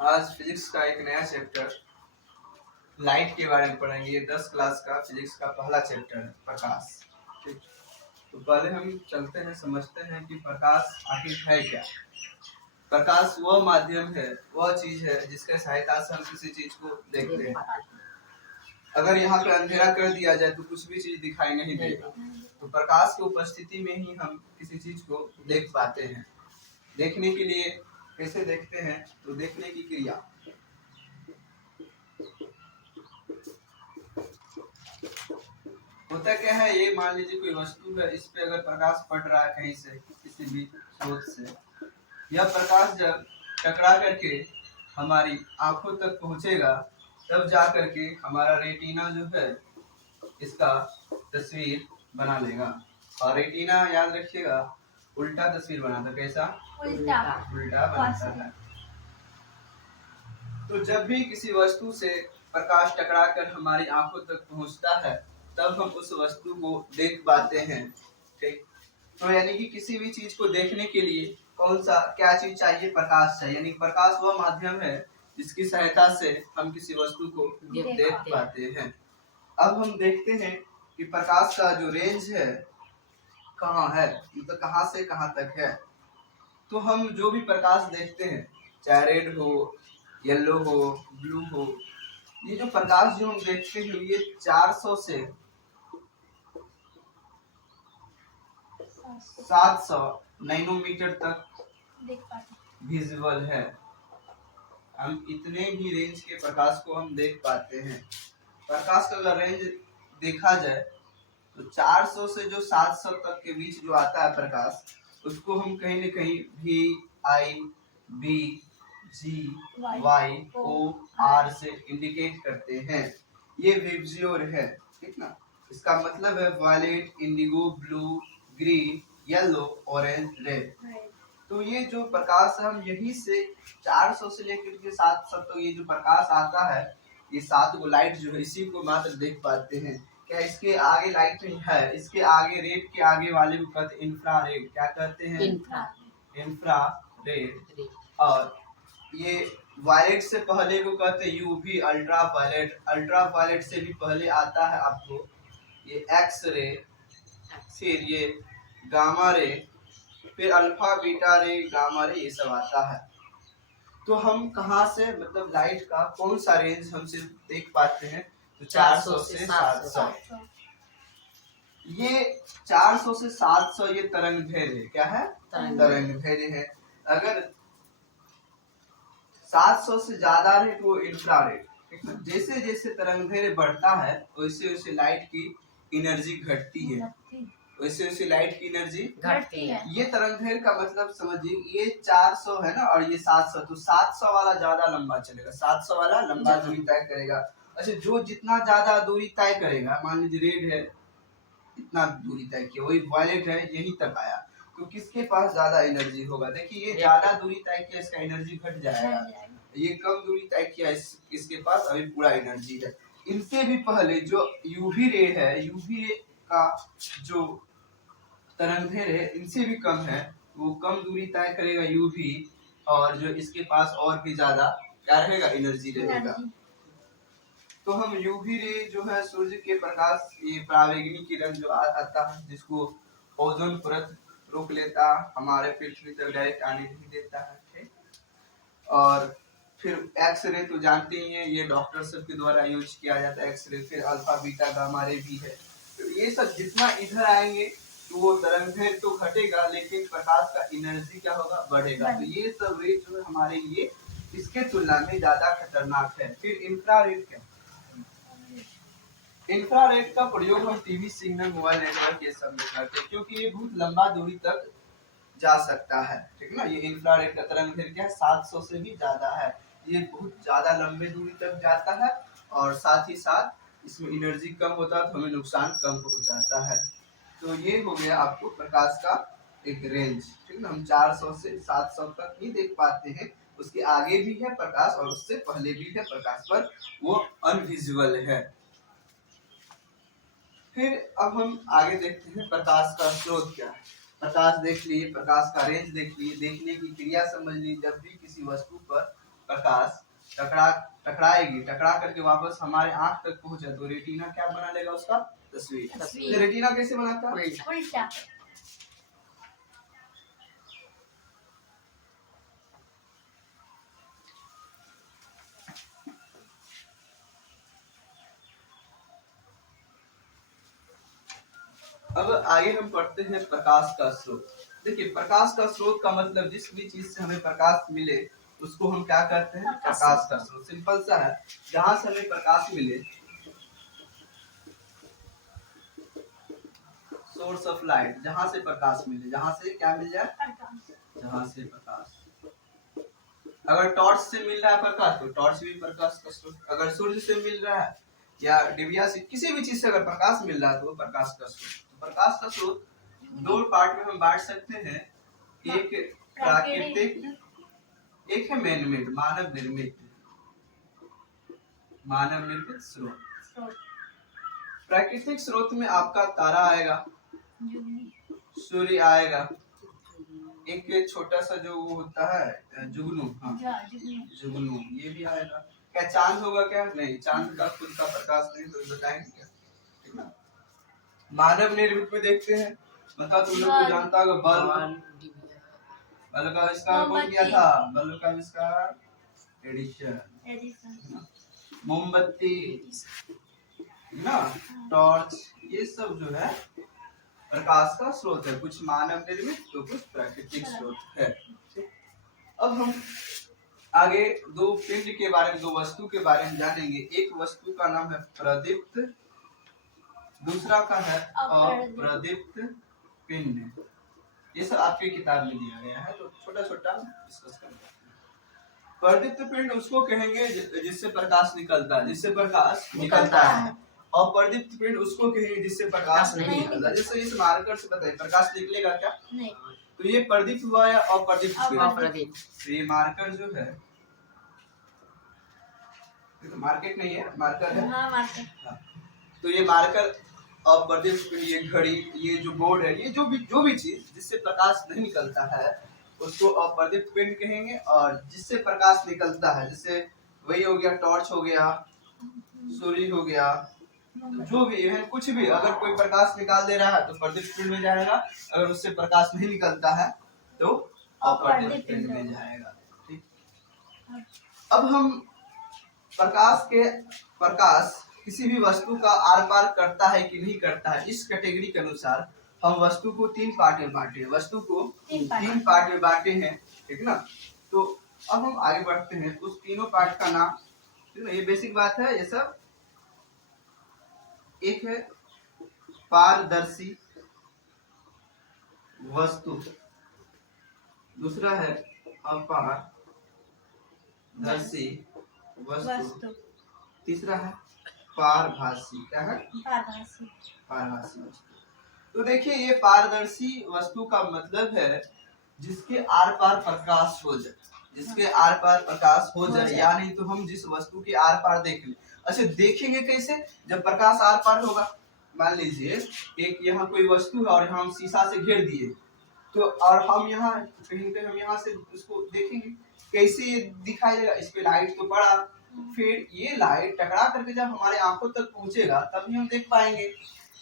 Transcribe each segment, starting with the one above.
आज फिजिक्स का एक नया चैप्टर लाइट के बारे में पढ़ेंगे। ये 10 क्लास का फिजिक्स का पहला चैप्टर है, प्रकाश। ठीक, तो पहले हम चलते हैं, समझते हैं कि प्रकाश आखिर है क्या। प्रकाश वह माध्यम है, वह चीज है जिसके सहायता से हम किसी चीज को देखते हैं। अगर यहाँ पे अंधेरा कर दिया जाए तो कुछ भी चीज दिखाई नहीं देगा। तो प्रकाश की उपस्थिति में ही हम किसी चीज को देख पाते हैं। देखने के लिए कैसे देखते हैं, तो देखने की क्रिया। होता क्या है, ये मान लीजिए कोई वस्तु है, इस पे अगर प्रकाश पड़ रहा है कहीं से, किसी भी स्रोत से, यह प्रकाश जब टकरा करके हमारी आंखों तक पहुंचेगा, तब जा करके हमारा रेटिना जो है इसका तस्वीर बना लेगा। और रेटिना याद रखिएगा उल्टा तस्वीर बनाता, कैसा? उल्टा बनाता है। तो जब भी किसी वस्तु से प्रकाश टकरा कर हमारी आंखों तक पहुंचता है, तब हम उस वस्तु को देख पाते हैं। ठीक, तो यानी कि किसी भी चीज को देखने के लिए कौन सा क्या चीज चाहिए? प्रकाश चाहिए। यानी प्रकाश वह माध्यम है जिसकी सहायता से हम किसी वस्तु को देख पाते हैं। अब हम देखते हैं कि प्रकाश का जो रेंज है कहाँ है, मतलब कहाँ से कहाँ तक है। तो हम जो भी प्रकाश देखते हैं, चाहे रेड हो, येलो हो, ब्लू हो, ये जो प्रकाश जो हम देखते हैं ये 400 से 700 नैनोमीटर तक विजिबल है। हम इतने भी रेंज के प्रकाश को हम देख पाते हैं। प्रकाश का अगर रेंज देखा जाए तो 400 से जो 700 तक के बीच जो आता है प्रकाश, उसको हम कहीं न कहीं VIB GYOR से इंडिकेट करते हैं। ये विब्जियोर है, ठीक ना। इसका मतलब है violet, indigo, blue, green, yellow, orange, red. तो ये जो प्रकाश है, हम यही से 400 से लेकर के 700 तक ये जो प्रकाश आता है, ये 7 को लाइट जो है इसी को मात्र देख पाते हैं। क्या इसके आगे लाइट नहीं है? इसके आगे, रेड के आगे वाले को कहते हैं इंफ्रारेड। क्या कहते हैं? इंफ्रारेड। और ये वायलेट से पहले को कहते हैं UV, ultraviolet. Ultraviolet से भी पहले आता है आपको ये एक्स रे, फिर ये गामा रे, फिर अल्फा, बीटा रे, गामा रे, ये सब आता है। तो हम कहाँ से, मतलब लाइट का कौन सा रेंज हम सिर्फ देख पाते हैं? तो 400 से 700। ये 400 से 700 ये तरंग दैर्ध्य क्या है? तरंग दैर्ध्य है। अगर 700 से ज्यादा रहे तो इंफ्रारेड। जैसे जैसे तरंग दैर्ध्य बढ़ता है वैसे वैसे लाइट की एनर्जी घटती है, वैसे वैसे लाइट की एनर्जी घटती है। ये तरंग दैर्ध्य का मतलब समझिए, ये 400 है ना और ये 700, तो 700 वाला ज्यादा लंबा चलेगा, 700 वाला लंबा दूरी तय करेगा। अच्छा, जो जितना ज्यादा दूरी तय करेगा, मान लीजिए रेड है, इतना दूरी तय किया, वही वायलेट है यहीं तक आया, तो किसके पास ज्यादा एनर्जी होगा? देखिए ये ज्यादा दूरी तय किया, इसका एनर्जी घट जाएगा। ये कम दूरी तय किया, इसके पास अभी पूरा एनर्जी है। इनसे भी पहले जो यूवी रे है, यूवी रे का जो तरंग दैर्ध्य है इनसे भी कम है, वो कम दूरी तय करेगा यूवी, और जो इसके पास और भी ज्यादा क्या रहेगा? एनर्जी रहेगा। तो हम यूवी रे जो है सूर्य के प्रकाश, ये परावैंगनी किरण जो आता है, जिसको ओजोन परत रोक लेता, हमारे पृथ्वी तक डायरेक्ट आने नहीं देता है। ठीक, और फिर एक्स रे तो जानते ही हैं, ये डॉक्टर सब के द्वारा यूज किया जाता है एक्स रे। फिर अल्फा, बीटा, गामा रे भी है। तो ये सब जितना इधर आएंगे तो वो तरंग दैर्ध्य तो घटेगा, लेकिन प्रकाश का एनर्जी क्या होगा? बढ़ेगा। तो ये सब रे जो है हमारे लिए इसके तुलना में ज्यादा खतरनाक है। फिर इंफ्रारेड क्या? इंफ्रारेड का प्रयोग हम टीवी सिग्नल, मोबाइल नेटवर्क ये सब में करते हैं, क्योंकि ये बहुत लंबा दूरी तक जा सकता है। ठीक ना। ये इंफ्रारेड का तरंग दैर्ध्य क्या है? 700 से भी ज्यादा है। ये बहुत ज्यादा लंबे दूरी तक जाता है, और साथ ही साथ इसमें एनर्जी कम होता है, तो हमें नुकसान कम पहुंचाता है। तो ये हो गया आपको प्रकाश का एक रेंज। ठीक ना। हम 400 से 700 तक ही देख पाते हैं, उसके आगे भी है प्रकाश और उससे पहले भी है प्रकाश, पर वो अनविजिबल है। फिर अब हम आगे देखते हैं प्रकाश का स्रोत क्या है। प्रकाश देख लिए, प्रकाश का रेंज देख लिए, देखने की क्रिया समझ ली। जब भी किसी वस्तु पर प्रकाश टकराएगी, टकरा करके वापस हमारे आंख तक पहुंचे तो रेटिना क्या बना लेगा उसका तस्वीर। तो रेटिना कैसे बनाता है? उल्टा। अब आगे हम पढ़ते हैं प्रकाश का स्रोत। देखिए प्रकाश का स्रोत का मतलब जिस भी चीज से हमें प्रकाश मिले उसको हम क्या कहते हैं? प्रकाश का स्रोत। सिंपल सा है, जहां से हमें प्रकाश मिले, सोर्स ऑफ लाइट, जहां से प्रकाश मिले, जहां से क्या मिल जाए? जहां से प्रकाश। अगर टॉर्च से मिल रहा है प्रकाश तो टॉर्च भी प्रकाश का स्रोत। अगर सूर्य से मिल रहा है या डिबिया से, किसी भी चीज से अगर प्रकाश मिल रहा है तो वो प्रकाश का स्रोत। तो प्रकाश का स्रोत दो पार्ट में हम बांट सकते हैं, एक प्राकृतिक, एक है मैन मेड, मानव निर्मित। मानव निर्मित स्रोत। प्राकृतिक स्रोत में आपका तारा आएगा, सूर्य आएगा, एक छोटा सा जो वो होता है जुगनू, हाँ जुगनू, ये भी आएगा। क्या चांद होगा? क्या नहीं, चांद का खुद का प्रकाश नहीं, तो बताएंगे क्या? ठीक है। मानव निर्मित में देखते हैं, मतलब तुम लोग को जानता होगा बल्ब, बल्ब का आविष्कार कौन किया था? बल्ब का आविष्कार एडिसन। मोमबत्ती ना, टॉर्च, ये सब जो है प्रकाश का स्रोत है। कुछ मानव निर्मित तो कुछ प्राकृतिक स्रोत है। अब हम आगे दो पिंड के बारे में, दो वस्तु के बारे में जानेंगे। एक वस्तु का नाम है प्रदीप्त, दूसरा का है अप्रदीप्त पिंड। ये सब आपकी किताब में दिया गया है, तो छोटा छोटा डिस्कस कर लेते हैं। प्रदीप्त पिंड उसको कहेंगे जिससे प्रकाश निकलता है, जिससे प्रकाश निकलता है। और प्रदीप्त पिंड उसको कहेंगे जिससे प्रकाश नहीं निकलता। जैसे इस मार्कर से बताइए प्रकाश निकलेगा क्या? नहीं। तो ये प्रदीप्त हुआ या अप्रदीप्त? तो ये मार्कर जो है, ये तो मार्केट नहीं है, मार्कर है। हाँ, मार्कर। हाँ। तो ये मार्कर और प्रदीप्त पिंड, ये घड़ी, ये जो बोर्ड है, ये जो भी चीज जिससे प्रकाश नहीं निकलता है उसको अप्रदीप्त पिंड कहेंगे। और जिससे प्रकाश निकलता है, जैसे वही हो गया टॉर्च हो गया, सूर्य हो गया, जो भी है, कुछ भी अगर कोई प्रकाश निकाल दे रहा है तो प्रदीप्त पिंड में जाएगा, अगर उससे प्रकाश नहीं निकलता है तो अप्रदीप्त पिंड में जाएगा। ठीक। अब हम प्रकाश किसी भी वस्तु का आर पार करता है कि नहीं करता है, इस कैटेगरी के अनुसार हम वस्तु को तीन पार्ट में बांटे, वस्तु को तीन पार्ट में बांटे हैं, ठीक ना। तो अब हम आगे बढ़ते हैं, उस तीनों पार्ट का नाम, ये बेसिक बात है ये सब। एक है पारदर्शी वस्तु, दूसरा है अपारदर्शी वस्तु, तीसरा है पारभासी। क्या है? पारभासी वस्तु। तो देखिए ये पारदर्शी वस्तु का मतलब है जिसके आर पार प्रकाश हो जाए, जिसके आर पार प्रकाश हो जाए, या नहीं तो हम जिस वस्तु के आर पार देख ले। अच्छा देखेंगे कैसे? जब प्रकाश आर पार होगा, मान लीजिए एक यहाँ कोई वस्तु है और हम शीशा से घेर दिए, तो और हम यहाँ कहीं पे हम यहाँ से उसको देखेंगे, कैसे ये दिखाई देगा? इस पे लाइट तो पड़ा, फिर ये लाइट टकरा करके जब हमारे आंखों तक पहुंचेगा तभी हम देख पाएंगे।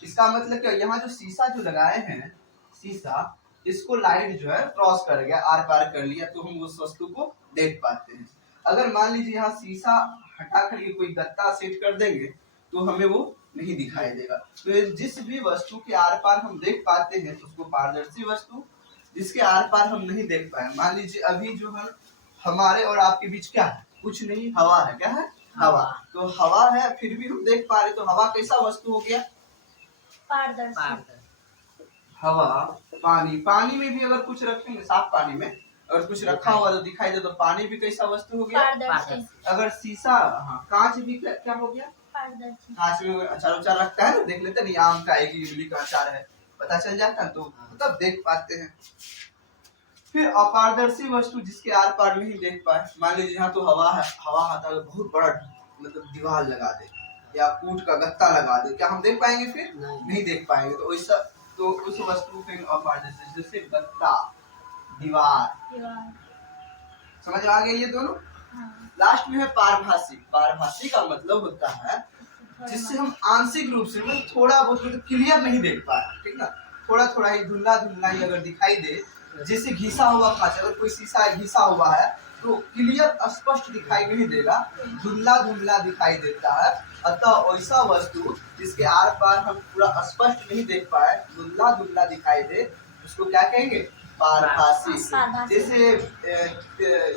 इसका मतलब क्या, यहाँ जो शीशा जो लगाए हैं, शीशा, इसको लाइट जो है क्रॉस कर गया, आर पार कर लिया, तो हम उस वस्तु को देख पाते हैं। अगर मान लीजिए यहाँ शीशा हटा करके कोई गत्ता सेट कर देंगे तो हमें वो नहीं दिखाई देगा। तो जिस भी वस्तु के आर पार हम देख पाते हैं उसको पारदर्शी वस्तु, जिसके आर पार हम नहीं देख पाए, मान लीजिए अभी जो है हमारे और आपके बीच क्या है? कुछ नहीं, हवा है। क्या है? हवा। तो हवा है फिर भी हम देख पा रहे, तो हवा कैसा वस्तु हो गया? पारदर्शी। हवा, पानी, पानी में भी अगर कुछ रखेंगे, साफ पानी में अगर कुछ रखा हुआ तो दिखाई दे, तो पानी भी कैसा वस्तु हो गया? पारदर्शी। अगर शीशा, हाँ, कांच भी क्या हो गया? पारदर्शी। कांच में अचार उचार रखता है ना, देख लेते नहीं, आम का एक इमली का अचार है, पता चल जाता है, तो तब देख पाते हैं। फिर अपारदर्शी वस्तु जिसके आर पार नहीं देख पाए, मान लीजिए यहाँ तो हवा है, हवा आता है बहुत बड़ा मतलब दीवार लगा दे या कूट का गत्ता लगा दे, क्या हम देख पाएंगे? फिर नहीं देख पाएंगे। तो वैसा, तो उस वस्तु के अपारदर्शी, जैसे गत्ता, दीवार, समझ आ गई ये दोनों? लास्ट में है पारभासी। पारभासी का मतलब होता है जिससे हम आंशिक रूप से मतलब थोड़ा बहुत मतलब क्लियर नहीं देख पा रहे, ठीक ना, थोड़ा थोड़ा ही धुंधला धुंधला ही अगर दिखाई दे, जैसे घिसा हुआ कांच, अगर कोई शीशा घिसा हुआ है तो क्लियर स्पष्ट दिखाई नहीं देगा, धुंधला धुंधला दिखाई देता है। अतः वैसा वस्तु जिसके आर पार हम पूरा स्पष्ट नहीं देख पाए, धुंधला धुंधला दिखाई दे, उसको क्या कहेंगे? पारभासी। जैसे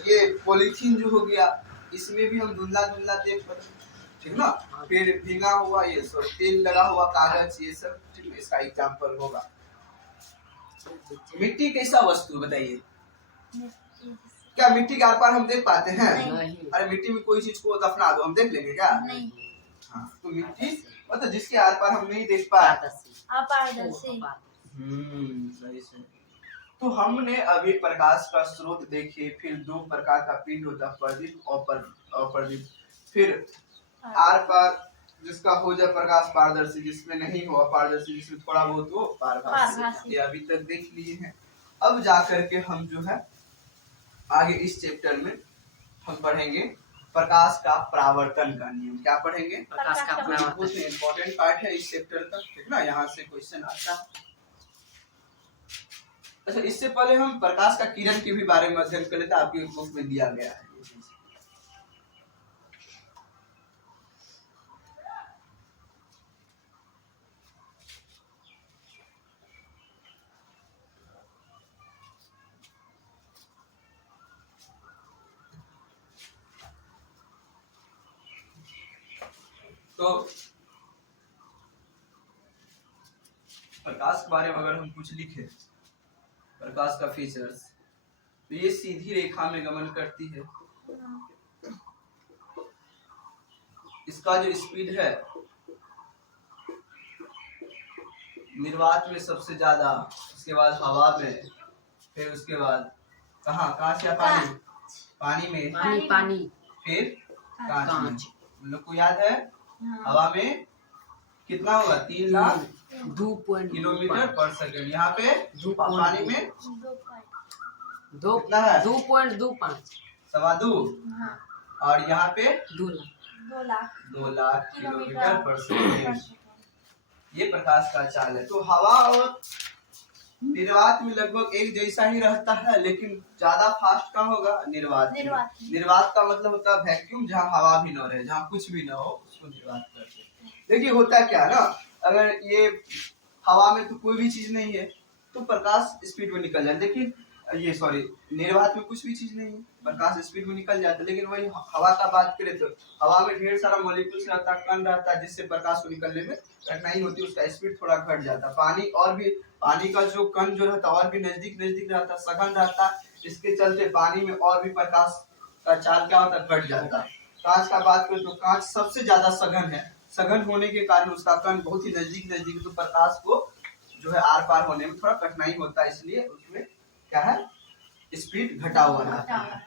ये पॉलीथीन जो हो गया, इसमें भी हम धुंधला धुंधला देख पाते, ठीक ना। फिर भीगा हुआ ये सब, तेल लगा हुआ कागज, ये सब इसका एग्जाम्पल होगा। मिट्टी कैसा वस्तु बताइए? क्या मिट्टी के आर पार हम देख पाते हैं? नहीं। अरे मिट्टी में कोई चीज को दफना दो, हम देख लेंगे क्या? नहीं। हाँ, तो मिट्टी मतलब जिसके आर पार हम नहीं देख पाते। सही से। तो हमने अभी प्रकाश का स्रोत देखे, फिर दो प्रकार का पिंड होता है, प्रदीप और अप्रदीप। फिर आर पार जिसका हो जाए प्रकाश पारदर्शी, जिसमें नहीं हो पारदर्शी, जिसमें थोड़ा बहुत हो पारभासी। ये अभी तक देख लिए हैं। अब जाकर के हम जो है आगे इस चैप्टर में हम पढ़ेंगे प्रकाश का परावर्तन का नियम। क्या पढ़ेंगे? प्रकाश का परावर्तन। बहुत इम्पोर्टेंट पार्ट है इस चैप्टर का, ठीक ना, यहाँ से क्वेश्चन आता है। अच्छा, इससे पहले हम प्रकाश का किरण के भी बारे में अध्ययन कर लेते हैं, आपकी बुक में दिया गया है। तो प्रकाश के बारे में अगर हम कुछ लिखे, प्रकाश का फीचर्स, तो ये सीधी रेखा में गमन करती है। इसका जो स्पीड है निर्वात में सबसे ज्यादा, उसके बाद हवा में, फिर उसके बाद कहाँ? कांच या पानी? पानी में, पानी फिर कांच में। हम लोग को याद है हवा में कितना होगा? 3 लाख 2 किलोमीटर पर सेकंड। यहाँ पे पानी में 2.25 सवा 2, और यहाँ पे 2 लाख किलोमीटर पर सेकंड। ये प्रकाश का चाल है। तो हवा और निर्वात में लगभग एक जैसा ही रहता है, लेकिन ज्यादा फास्ट का होगा निर्वात। निर्वात का मतलब होता है वैक्यूम, जहाँ हवा भी न रहे, जहाँ कुछ भी न हो, उसको निर्वात करते हैं। देखिए होता क्या ना, अगर ये हवा में तो कोई भी चीज नहीं है तो प्रकाश स्पीड में निकल जाए, लेकिन ये सॉरी निर्वात में कुछ भी चीज नहीं है, प्रकाश स्पीड में निकल जाता है। लेकिन वही हवा का बात करें तो हवा में ढेर सारा मॉलिक्यूल्स रहता है, कण रहता है, जिससे प्रकाश को निकलने में कठिनाई होती है, उसका स्पीड थोड़ा घट जाता है। पानी और भी, पानी का जो कण जो रहता है और भी नजदीक नजदीक रहता है, सघन रहता है, इसके चलते पानी में और भी प्रकाश का चाल क्या होता है? घट जाता है। कांच का बात करें तो कांच सबसे ज्यादा सघन है, सघन होने के कारण उसका कण बहुत ही नजदीक नजदीक, तो प्रकाश को जो है आर पार होने में थोड़ा कठिनाई होता है, इसलिए उसमें क्या है? स्पीड घटा हुआ रहता है।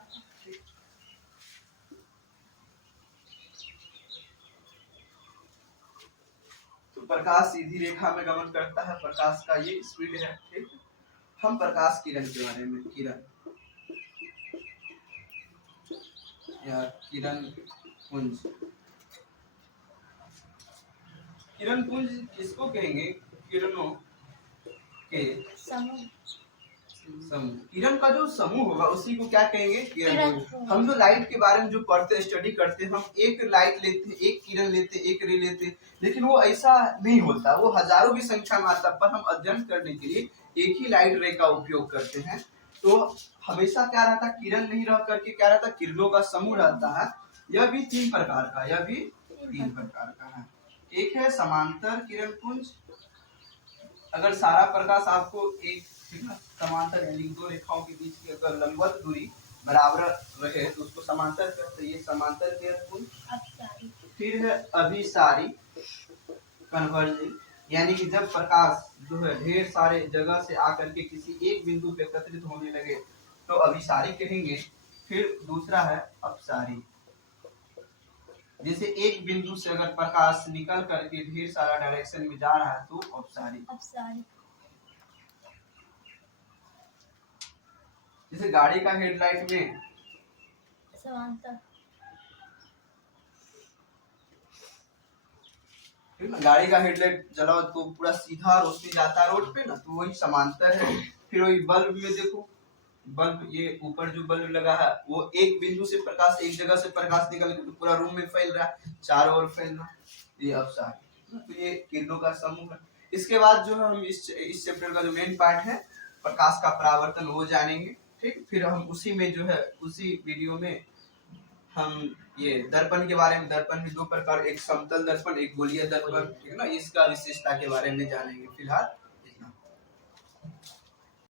तो प्रकाश सीधी रेखा में गमन करता है, प्रकाश का ये स्पीड है, ठीक। हम प्रकाश किरण के बारे में, किरण या किरण पुंज। किरण पुंज किसको कहेंगे? किरणों के समूह। किरण का जो समूह होगा उसी को क्या कहेंगे? किरण पुंज। हम जो लाइट के बारे में जो पढ़ते स्टडी करते, हम एक लाइट लेते, एक किरण लेते, एक रे लेते, लेकिन वो ऐसा नहीं होता, वो हजारों की संख्या में आता, पर हम अध्ययन करने के लिए एक ही लाइट रे का उपयोग करते हैं। तो हमेशा क्या रहता? किरण नहीं रह करके क्या रहता? किरणों का समूह रहता है। यह भी 3 प्रकार का, यह भी 3 प्रकार का है। एक है समांतर किरण पुंज। अगर सारा प्रकाश आपको एक समांतर यानी 2 रेखाओं के बीच की अगर लंबवत दूरी बराबर रहे तो उसको समांतर कहते हैं, ये समांतर किरण पुंज। फिर है अभिसारी कन्वर्जिंग, यानी कि जब प्रकाश जो है ढेर सारे जगह से आकर के किसी एक बिंदु पे एकत्रित होने लगे तो अभिसारी कहेंगे। फिर दूसरा है अपसारी, जैसे एक बिंदु से अगर प्रकाश निकल करके ढेर सारा डायरेक्शन में जा रहा है तो अपसारी। जैसे गाड़ी का हेडलाइट में समांतर। ठीक ना, गाड़ी का हेडलाइट जलाओ तो पूरा सीधा रोशनी जाता है रोड पे ना, तो वही समांतर है। फिर वही बल्ब में देखो, बल्ब ये ऊपर जो बल्ब लगा है वो एक बिंदु से प्रकाश, एक जगह से प्रकाश निकल के तो पूरा रूम में फैल रहा है, चारों ओर फैल रहा है, ये अवसाद। तो ये किरणों का समूह है। इसके बाद जो है हम इस चैप्टर का जो मेन पार्ट है प्रकाश का परावर्तन वो जानेंगे। ठीक, फिर हम उसी में जो है उसी वीडियो में हम ये दर्पण के बारे में, दर्पण में दो प्रकार, एक समतल दर्पण, एक गोलीय दर्पण, ठीक है ना, इसका विशेषता के बारे में जानेंगे। फिलहाल